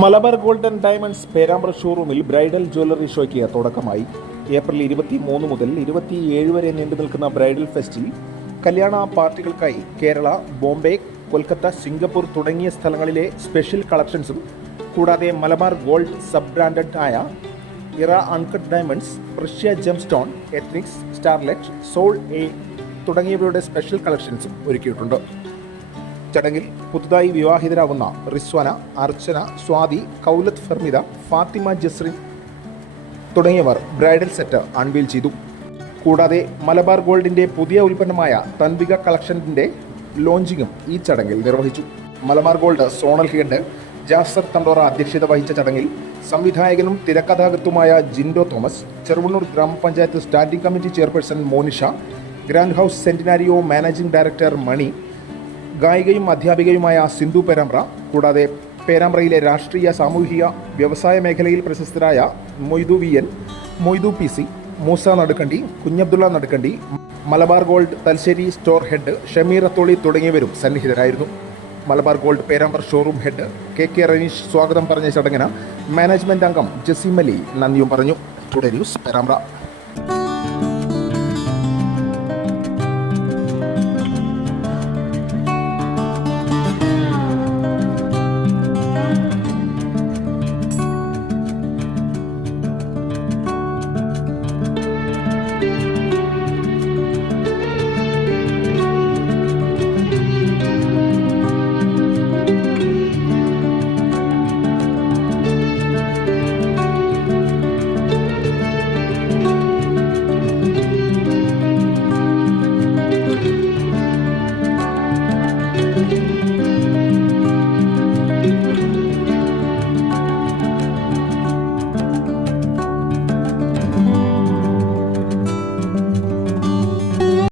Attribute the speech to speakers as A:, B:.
A: Malabar golden diamonds Perambra ഷോറൂമിൽ bridal jewellery ഷോയ്ക്ക് തുടക്കമായി. ഏപ്രിൽ ഇരുപത്തി മൂന്ന് മുതൽ ഇരുപത്തിയേഴ് വരെ നീണ്ടു നിൽക്കുന്ന ബ്രൈഡൽ ഫെസ്റ്റിൽ കല്യാണ പാർട്ടികൾക്കായി കേരള ബോംബെ കൊൽക്കത്ത സിംഗപ്പൂർ തുടങ്ങിയ സ്ഥലങ്ങളിലെ സ്പെഷ്യൽ കളക്ഷൻസും കൂടാതെ മലബാർ ഗോൾഡ് സബ് ബ്രാൻഡഡ് ആയ Era uncut diamonds Prussia gem stone ethnics starlet soul A തുടങ്ങിയവയുടെ സ്പെഷ്യൽ കളക്ഷൻസും ഒരുക്കിയിട്ടുണ്ട്. ചടങ്ങിൽ പുതുതായി വിവാഹിതരാകുന്ന റിസ്വന അർച്ചന സ്വാതി കൗലത്ത് ഫർമിത ഫാത്തിമ ജസ്രിൻ തുടങ്ങിയവർ ബ്രൈഡൽ സെറ്റ് അൺവീൽ ചെയ്തു. കൂടാതെ മലബാർ ഗോൾഡിന്റെ പുതിയ ഉൽപ്പന്നമായ തൻവിക കളക്ഷന്റെ ലോഞ്ചിങ്ങും ഈ ചടങ്ങിൽ നിർവഹിച്ചു. Malabar gold zonal head Jasar Thandora അധ്യക്ഷത വഹിച്ച ചടങ്ങിൽ സംവിധായകനും തിരക്കഥാകൃത്തുമായ ജിൻഡോ തോമസ് ചെറുവണ്ണൂർ ഗ്രാമപഞ്ചായത്ത് standing committee chairperson Monisha grand house Centenario managing director Mani ഗായികയും അധ്യാപികയുമായ സിന്ധു പേരാമ്പ്ര കൂടാതെ പേരാമ്പ്രയിലെ രാഷ്ട്രീയ സാമൂഹിക വ്യവസായ മേഖലയിൽ പ്രശസ്തരായ Moidu V N Moidu P C Moosa Nadukkandi Kunhabdulla Nadukkandi Malabar gold Thalassery store head Shameer Atholi തുടങ്ങിയവരും സന്നിഹിതരായിരുന്നു. Malabar gold Perambra showroom head K K Raneesh സ്വാഗതം പറഞ്ഞ ചടങ്ങിന് മാനേജ്മെന്റ് അംഗം ജസീം അലി നന്ദിയും പറഞ്ഞു. Today news Perambra.